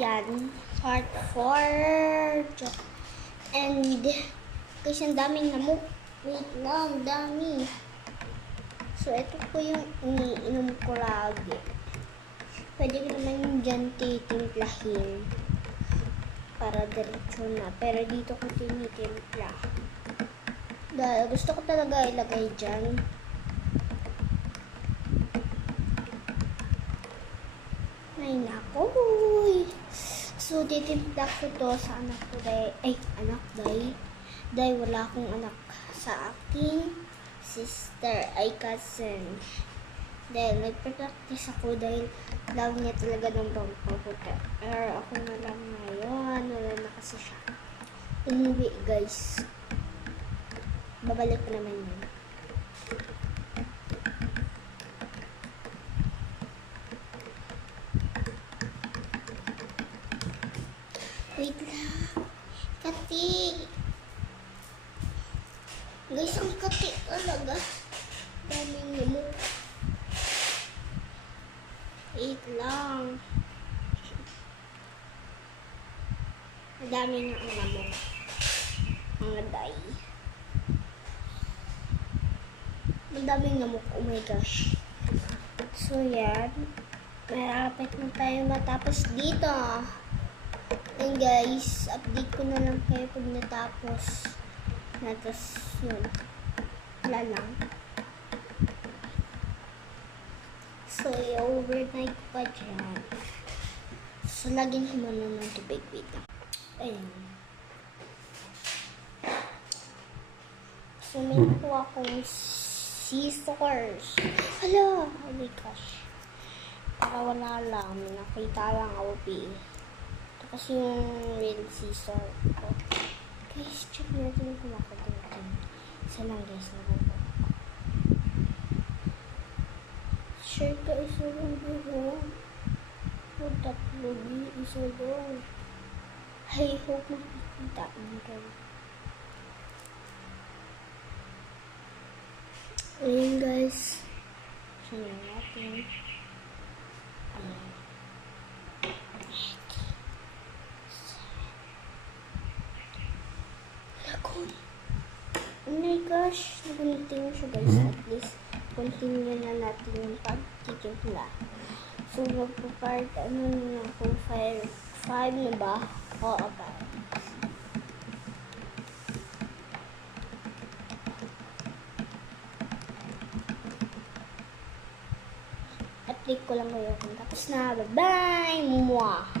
Yan. Part 4. And, guys, ang daming namok. Wait lang, dami. So, ito po yung iniinom ko lagi. Pwede ko naman yung dyan titimplahin. Para diretso na. Pero dito ko tinitimpla. Dahil gusto ko talaga ilagay dyan. Ay, nakoy. So, titimpla ko to sa anak ko dahil, dahil wala akong anak sa aking sister, cousin. Dahil nagpa-practice ako dahil love niya talaga ng pagpaputa. Pero ako na lang ngayon, wala na kasi siya. Umuwi, guys. Babalik ko naman yun. Wait lang. Kati. Guys, ang kati talaga. Daming namok. Wait lang. Madami na ang namok. Mga day. Madaming namok. Oh my gosh. So, yan. Malapit na tayo matapos dito. And guys, update ko na lang kayo pag natapos. Tapos, yun. Wala lang. So, i-overnight pa dyan. So, lagyan ko muna ng tubig. Wait lang. Ayun. So, may nakuha akong scissors. Hala! Oh my gosh. Para wala lang. May nakita lang ako Ito kasi yung real scissor ko. Guys, check natin kung makaduntin. Isa lang guys, nakuha. Share ka isa lang biro. O tatlo isa lang. I hope makikita mo rin. Ayun guys. Share natin. Ayan. Oh my gosh, nagunting siya guys. At least, continue na natin yung pagtitimpla. So, magpa-part, ano na ako, 5 na ba? Oo, 5. Update ko lang kayo kung tapos na. Bye-bye! Mwah!